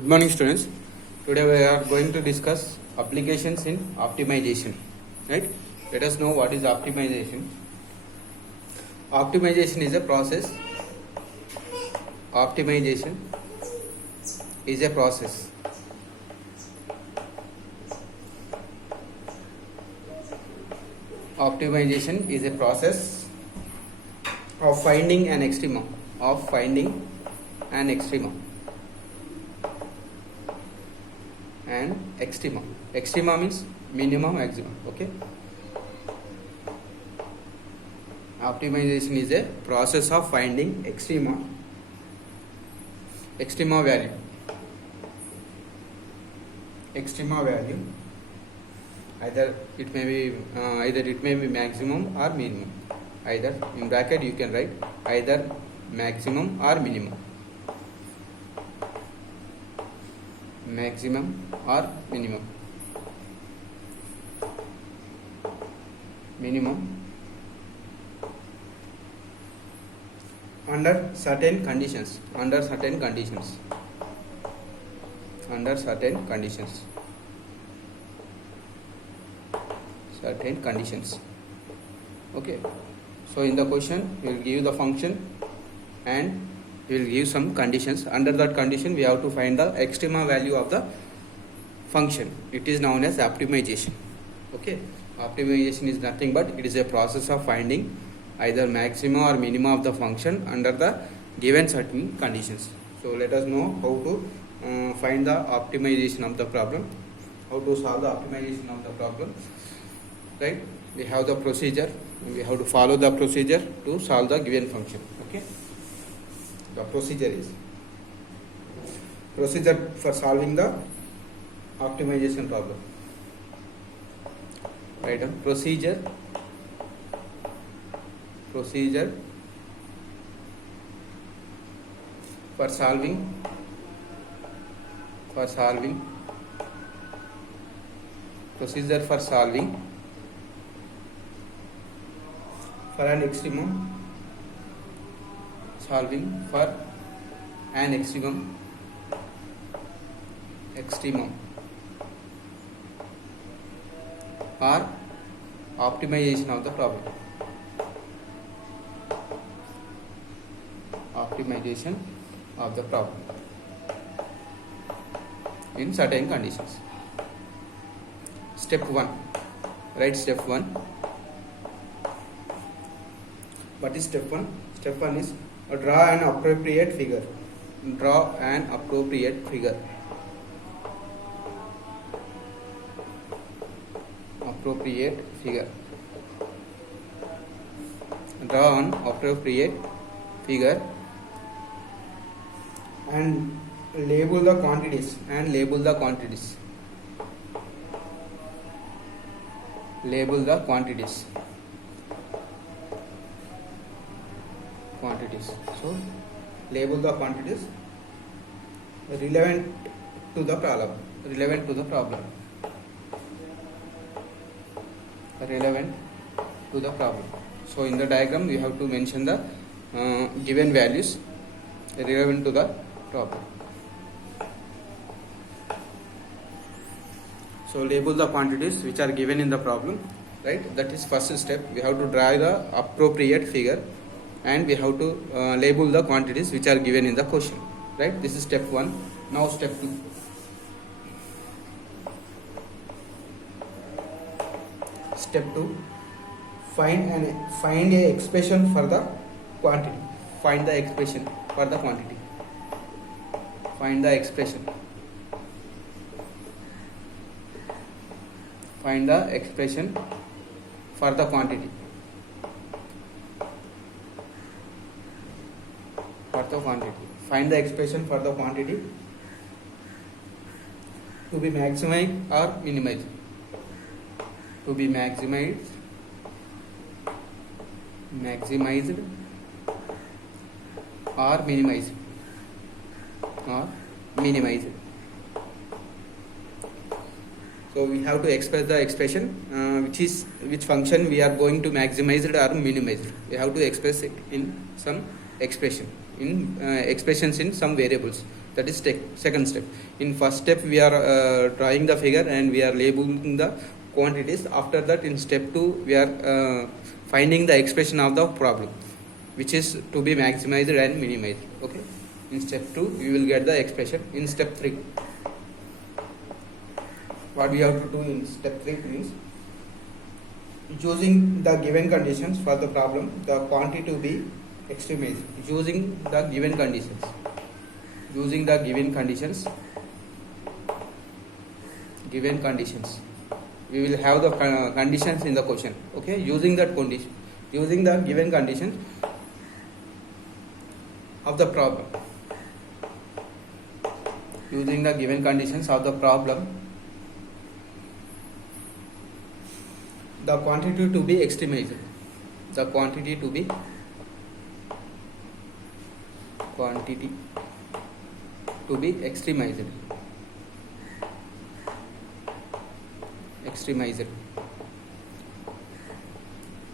Good morning, students. Today we are going to discuss applications in optimization. Right? Let us know what is optimization. Optimization is a process. Optimization is a process. Optimization is a process of finding an extremum. And extrema. Extrema means minimum, maximum. Okay. Optimization is a process of finding extrema value. Extrema value. Either it may be maximum or minimum. Either in bracket you can write either maximum or minimum. Maximum or minimum. Under certain conditions. Okay. So in the question we will give the function and we will give some conditions. Under that condition we have to find the extrema value of the function. It is known as optimization. Okay. Optimization is nothing but it is a process of finding either maximum or minimum of the function under the given certain conditions. So let us know how to find the optimization of the problem, how to solve the optimization of the problem. Right? We have the procedure. We have to follow the procedure to solve the given function. Okay. The procedure for solving the optimization problem. Right? Procedure for solving procedure for solving for an extremum, solving for an extremum or optimization of the problem. Optimization of the problem in certain conditions. Step 1. Write step 1. What is step 1? Step 1 is draw an appropriate figure. Draw an appropriate figure. Draw an appropriate figure and label the quantities. So label the quantities relevant to the problem. So in the diagram we have to mention the given values relevant to the problem. So label the quantities which are given in the problem. Right? That is first step. We have to draw the appropriate figure and we have to label the quantities which are given in the question. Right? This is step 1. Now step 2. Step 2. Find a expression for the quantity. Find the expression for the quantity. Find the expression for the quantity. Find the expression for the quantity to be maximized or minimized. Or minimized. So we have to express the expression which function we are going to maximize it or minimize it. We have to express it in some expressions in some variables. That is second step. In first step we are drawing the figure and we are labeling the quantities. After that, in step 2 we are finding the expression of the problem, which is to be maximized and minimized. Okay, in step 2 we will get the expression. In step 3, what we have to do in step 3 means using the given conditions for the problem, the quantity to be extremized. Using the given conditions, we will have the conditions in the question. Okay, using the given conditions of the problem, the quantity to be extremized, extremized.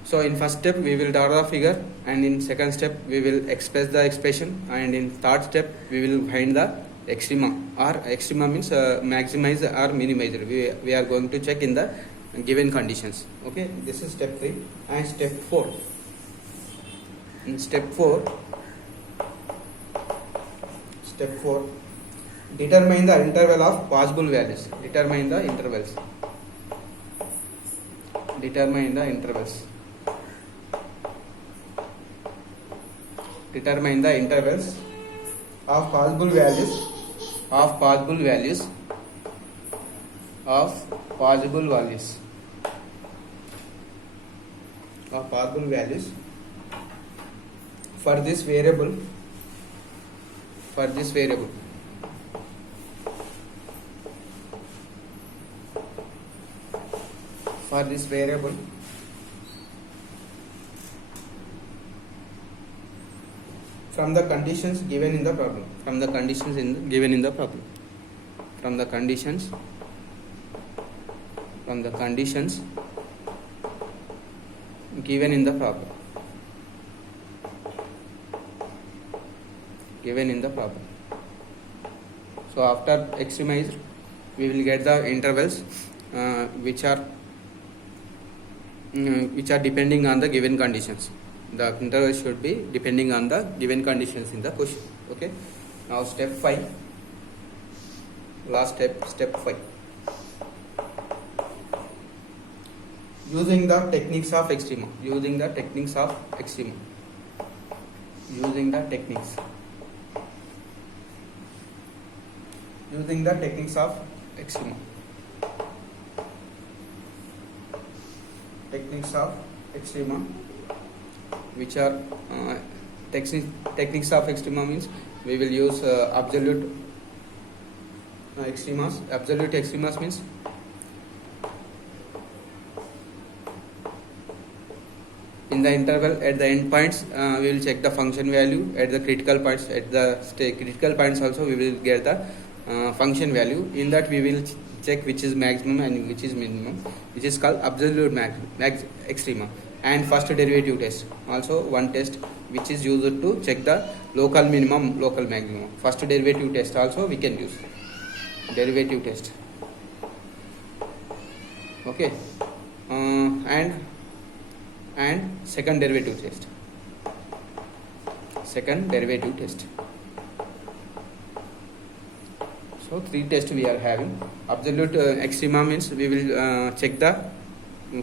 So in first step we will draw the figure, and in second step we will express the expression, and in third step we will find the extrema, or extrema means maximize or minimize. We are going to check in the given conditions. Okay, this is step 3. And step 4, in step 4 determine the interval of possible values. Determine the intervals of possible values for this variable from the conditions given in the problem. From the conditions given in the problem. So after extremized, we will get the intervals which are depending on the given conditions. The interval should be depending on the given conditions in the question. Okay. Now step 5, last step 5. Using the techniques of extrema. Which are techniques of extrema means we will use absolute extremas. Absolute extremas means in the interval at the end points we will check the function value. At the critical points, also we will get the function value. In that we will check which is maximum and which is minimum, which is called absolute extrema. And first derivative test, also one test which is used to check the local minimum, local maximum. First derivative test also we can use. Derivative test. Okay. And second derivative test. So 3 tests we are having. Absolute extrema means we will check the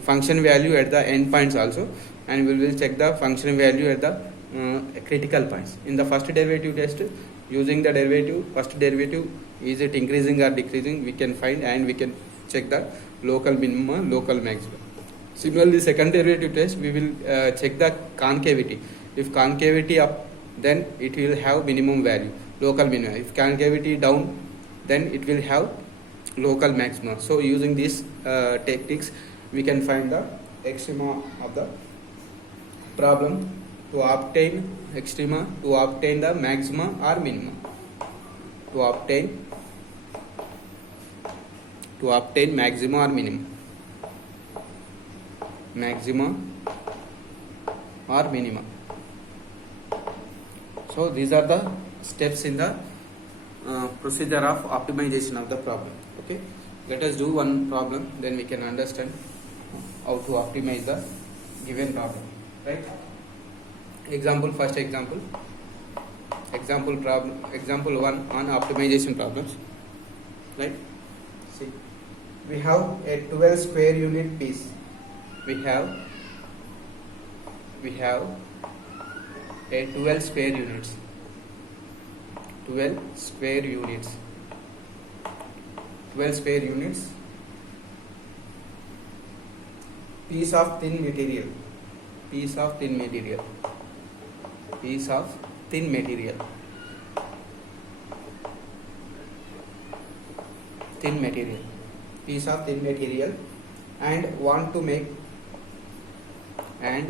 function value at the end points also, and we will check the function value at the critical points. In the first derivative test, using the first derivative, is it increasing or decreasing, we can find, and we can check the local minimum, local maximum. Similarly, second derivative test, we will check the concavity. If concavity up, then it will have minimum value, local minimum. If concavity down, then it will have local maximum. So using these techniques, we can find the extrema of the problem to obtain extrema, to obtain the maxima or minimum, to obtain maxima or minimum, So these are the steps in the procedure of optimization of the problem. Okay, let us do one problem, then we can understand how to optimize the given problem. Right? Example, first example. Example problem. Example 1 on optimization problems. Right? See, we have a 12 square unit piece. We have a 12 square units. 12 square units. 12 square units. Piece of thin material. Piece of thin material. Piece of thin material. Thin material. Piece of thin material, and want to make an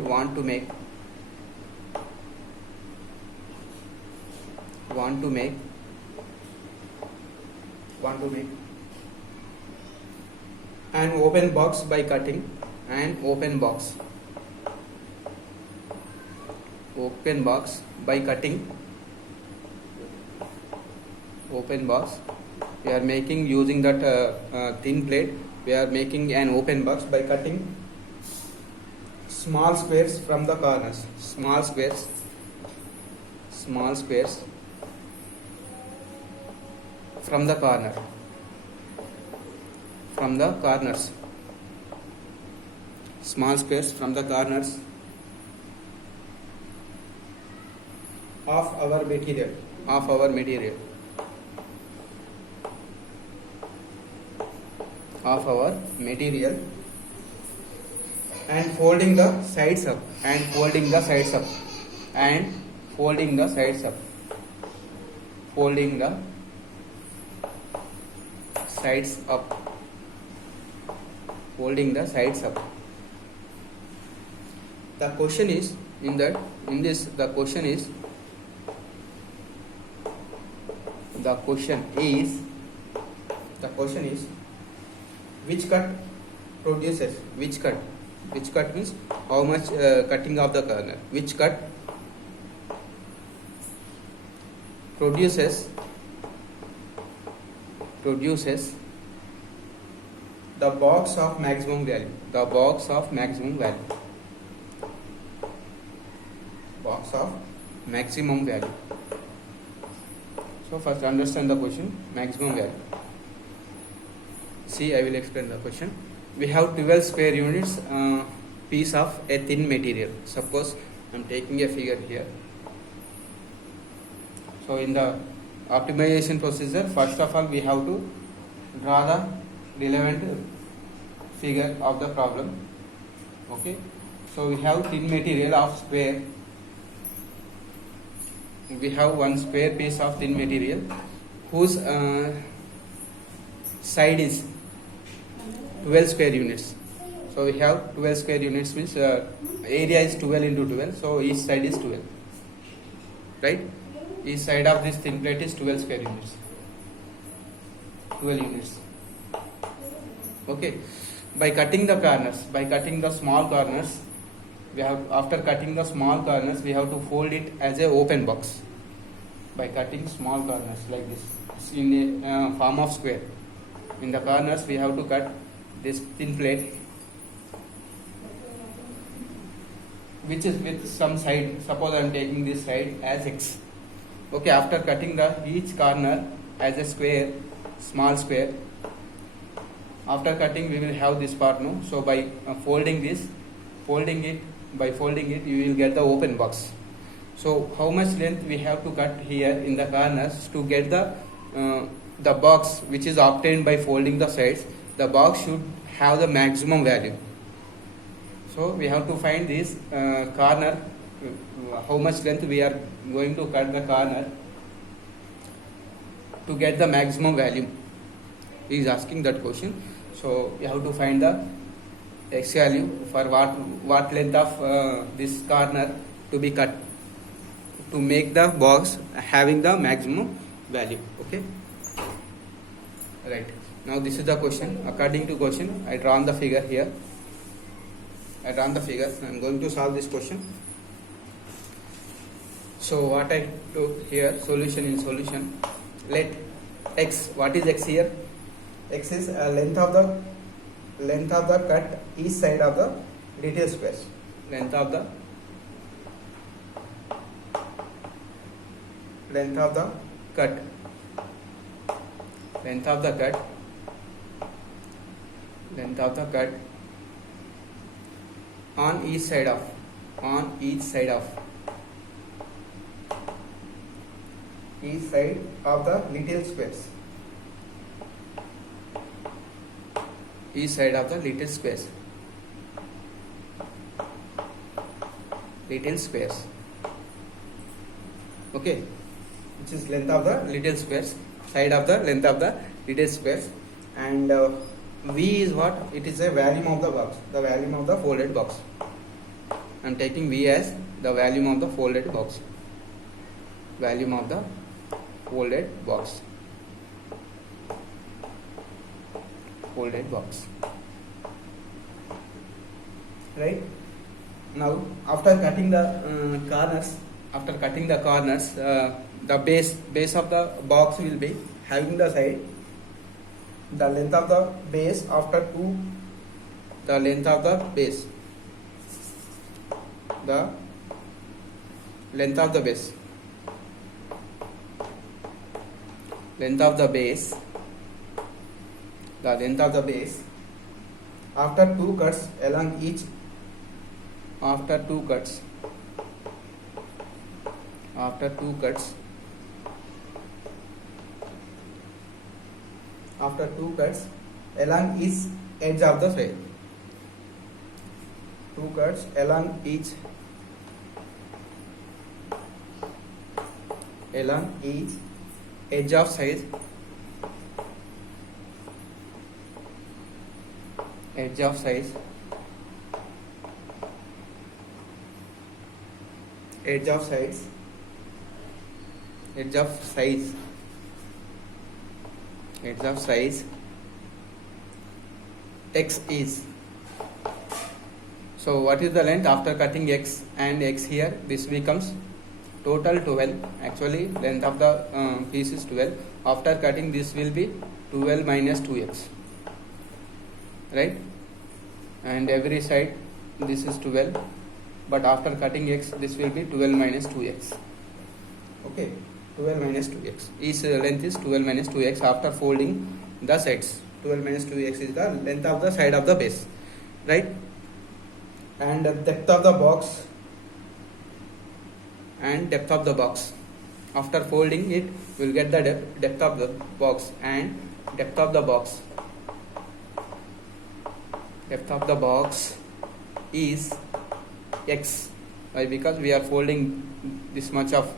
open box by cutting an open box by cutting open box. We are making using that thin plate. We are making an open box by cutting small squares from the corners. Small squares from the corners small squares from the corners of our material and folding the sides up folding the sides up the question is which cut produces which cut means how much cutting of the corner, which cut produces the box of maximum value. So first understand the question, maximum value. See, I will explain the question. We have 12 square units piece of a thin material. Suppose I am taking a figure here. So in the optimization procedure, first of all we have to draw the relevant figure of the problem. Okay, so we have thin material of square. We have one square piece of thin material whose side is 12 square units. So we have 12 square units means area is 12 into 12. So each side is 12. Right? Each side of this thin plate is 12 square units. 12 units. Okay. By cutting the small corners, after cutting the small corners, we have to fold it as a open box. By cutting small corners like this in a form of square. In the corners, we have to cut this thin plate, which is with some side. Suppose I am taking this side as X. Okay, after cutting each corner as a square, small square. After cutting, we will have this part, no? So by folding it, you will get the open box. So how much length we have to cut here in the corners to get the box which is obtained by folding the sides? The box should have the maximum value. So we have to find this corner, how much length we are going to cut the corner to get the maximum value. He is asking that question. So we have to find the X value for what length of this corner to be cut to make the box having the maximum value. Okay, right. Now this is the question. According to question, I drawn the figure here. I am going to solve this question. So what I took here, solution in solution. Let X. What is X here? X is length of the cut each side of the radius squares. Length of the cut. Length of the cut on each side of the little squares. Each side of the little squares. Okay, which is length of the little squares, side of the length of the little squares. And V is what? It is a volume of the box, the volume of the folded box. I am taking V as the volume of the folded box. Volume of the folded box. Right? Now, after cutting the corners, the base of the box will be having the side. The length of the base after the length of the base after two cuts along each along each edge of the side. Two cuts along each edge of size. Edge of size X is. So what is the length after cutting X and X here? This becomes total 12. Actually length of the piece is 12. After cutting this will be 12 minus 2x. Right? And every side this is 12. But after cutting X this will be 12 minus 2x. Okay, 12 minus 2x. Each length is 12 minus 2x after folding the sides. 12 minus 2x is the length of the side of the base. Right? And depth of the box. After folding it, we will get the depth of the box, and depth of the box is X. Why? Because we are folding this much of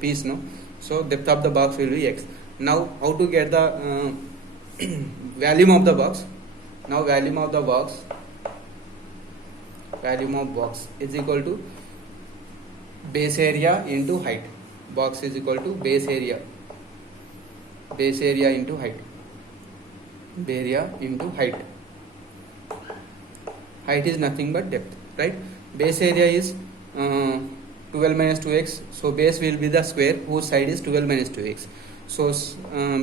piece, no? So depth of the box will be X. Now how to get the volume of the box? Now volume of box is equal to base area into height. Box is equal to base area into height. Height is nothing but depth, right? Base area is 12 minus 2x, so base will be the square whose side is 12 minus 2x. So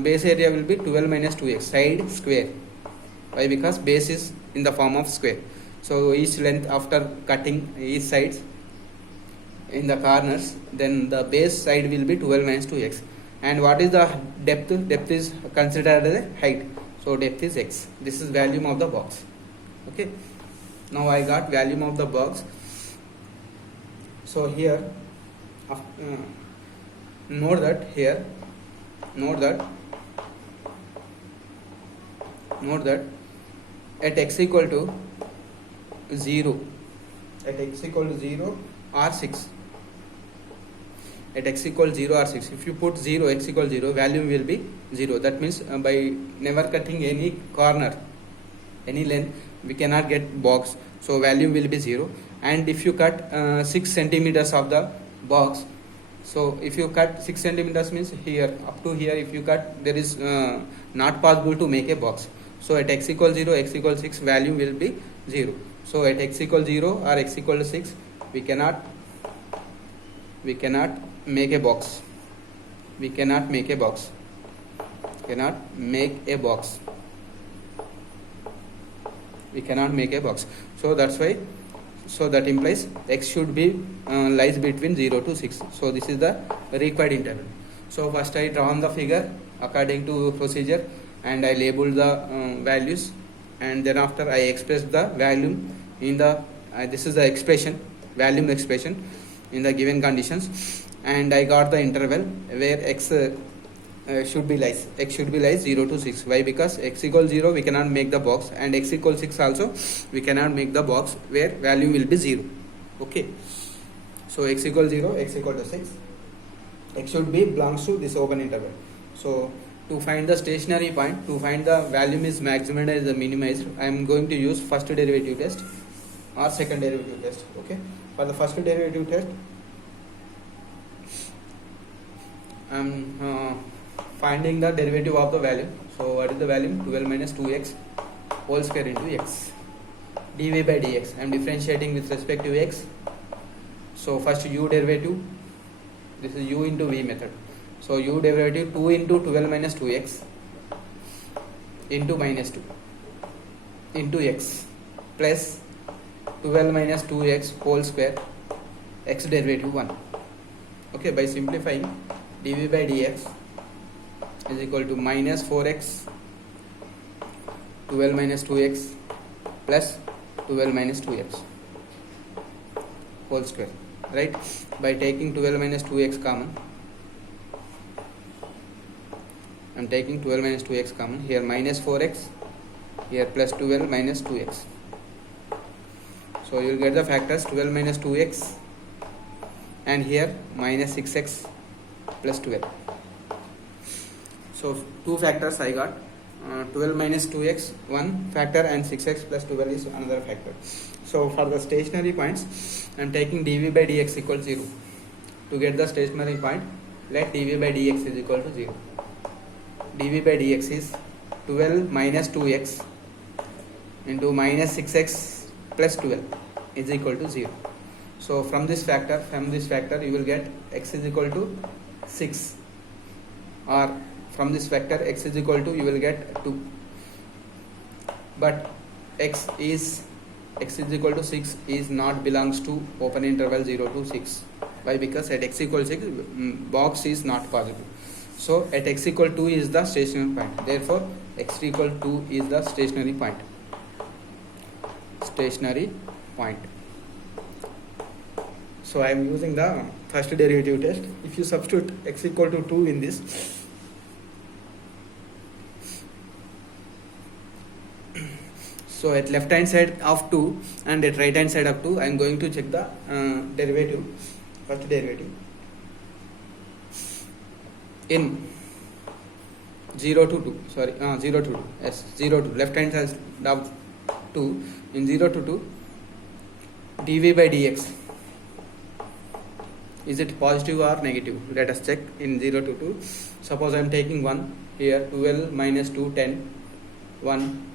base area will be 12 minus 2x, side square. Why? Because base is in the form of square. So each length after cutting each sides in the corners, then the base side will be 12 minus 2x. And what is the depth? Depth is considered as a height. So depth is x. This is volume of the box. Okay. Now I got volume of the box. So here, note that at x equal to 0 or 6. At x equals 0 or 6. If you put 0, x equals 0, value will be 0. That means by never cutting any corner, any length, we cannot get box. So value will be 0. And if you cut 6 centimeters of the box, so if you cut 6 centimeters means here up to here, if you cut, there is not possible to make a box. So at x equals 0, x equals 6, value will be 0. So at x equals 0 or x equals 6, we cannot make a box. cannot make a box. We cannot make a box. So that's why, so that implies x should be lies between 0 to 6. So this is the required interval. So first I draw on the figure according to procedure, and I label the values, and then after I express the value in the this is the expression, volume expression in the given conditions, and I got the interval where x should be lies. X should be lies 0 to 6. Why? Because x equals 0 we cannot make the box, and x equals 6 also we cannot make the box where value will be 0. Okay, so x equals 0, x equal to 6, x should be belongs to this open interval. So to find the stationary point, to find the volume is maximized or minimized, I am going to use first derivative test or second derivative test. Okay, for the first derivative test I am finding the derivative of the value. So what is the value? 12 minus 2x whole square into x dv by dx. I am differentiating with respect to x. So first u derivative, this is u into v method. So u derivative 2 into 12 minus 2x into minus 2 into x plus 12 minus 2x whole square x derivative 1. Okay, by simplifying, dv by dx is equal to minus 4x 12 minus 2x plus 12 minus 2x whole square, right? By taking 12 minus 2x common, I am taking 12 minus 2x common. Here minus 4x, here plus 12 minus 2x. So you will get the factors 12 minus 2x, and here minus 6x plus 12. So two factors I got, 12 minus 2x one factor, and 6x plus 12 is another factor. So for the stationary points, I am taking dv by dx equals 0. To get the stationary point, let dv by dx is equal to 0. dv by dx is 12 minus 2x into minus 6x plus 12 is equal to 0. So from this factor you will get x is equal to 6, or from this factor x is equal to, you will get 2. But x is equal to 6 is not belongs to open interval 0 to 6. Why? Because at x equal 6 box is not positive. So at x equal 2 is the stationary point. Therefore x equal 2 is the stationary point. Stationary point. So I am using the first derivative test. If you substitute x equal to 2 in this, so at left hand side of 2 and at right hand side of 2, I am going to check the derivative, first derivative in 0 to 2, sorry, 0 to 2, yes, 0 to left hand side of 2, in 0 to 2, dv by dx, is it positive or negative? Let us check in 0 to 2. Suppose I am taking 1, here 12 minus 2, 10, 1,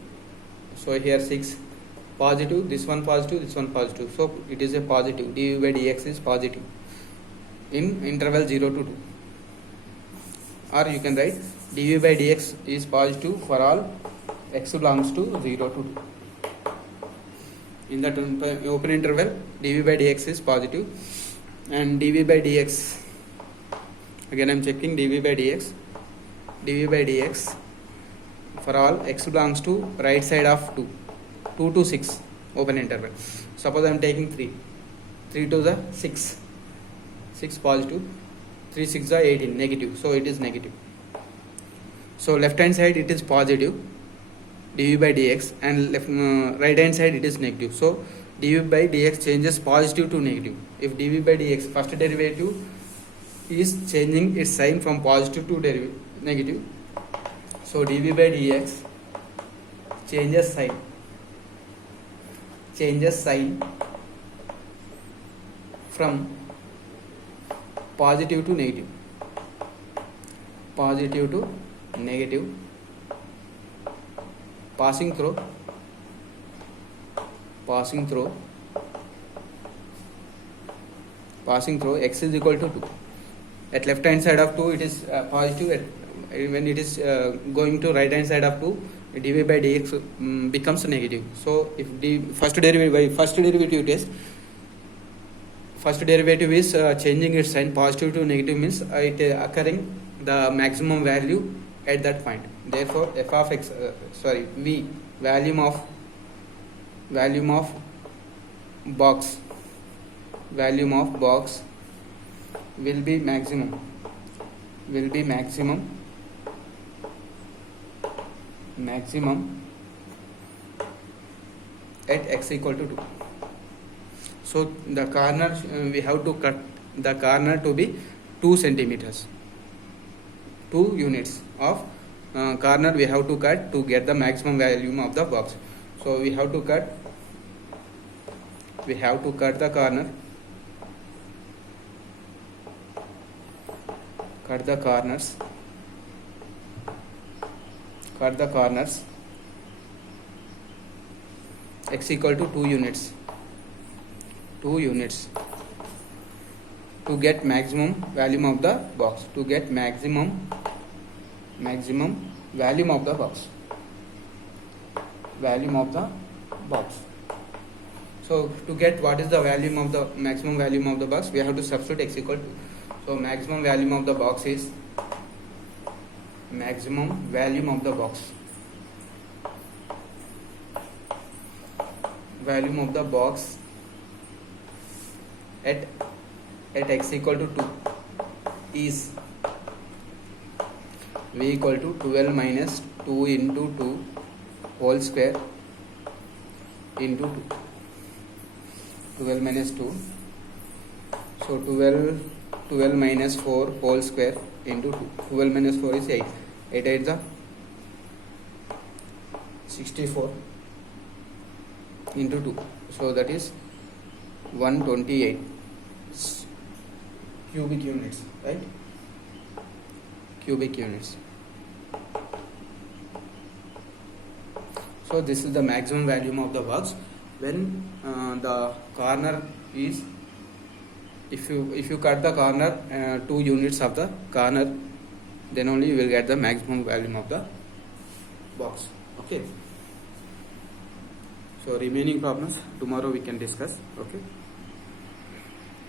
so here 6, positive, this one positive, this one positive, so it is a positive, dv by dx is positive in interval 0 to 2. Or you can write dv by dx is positive for all x belongs to 0 to 2. In that open interval, dv by dx is positive, and dv by dx, again I am checking dv by dx for all x belongs to right side of 2 to 6 open interval. Suppose I am taking 3 to the 6 positive, 3 6 are 18 negative, so it is negative. So left hand side it is positive dv by dx, and right hand side it is negative. So dv by dx changes positive to negative. If dv by dx first derivative is changing its sign from positive to negative, so dv by dx changes sign from positive to negative, passing through x is equal to 2. At left hand side of 2 it is positive, when it is going to right hand side of 2, dy by dx becomes negative. So if the first derivative test, first derivative is changing its sign, positive to negative means it occurring the maximum value at that point. Therefore f of x v, volume of box will be maximum at x equal to 2. So the corner, we have to cut the corner to be 2 centimeters, 2 units of corner we have to cut to get the maximum volume of the box. So we have to cut the corner, cut the corners x equal to 2 units to get maximum volume of the box, volume of the box. So to get what is the volume of the maximum volume of the box, we have to substitute x equal to. So maximum volume of the box is at x equal to 2 is v equal to 12 minus 2 into 2 whole square into 2. 12 minus 2. So 12 minus 4 whole square into 2. 12 minus 4 is 8. 8 8 the 64 into 2. So that is 128 cubic units, right? Cubic units. So this is the maximum volume of the box when the corner is, if you cut the corner 2 units of the corner, then only you will get the maximum volume of the box. Okay. So remaining problems tomorrow we can discuss. Okay.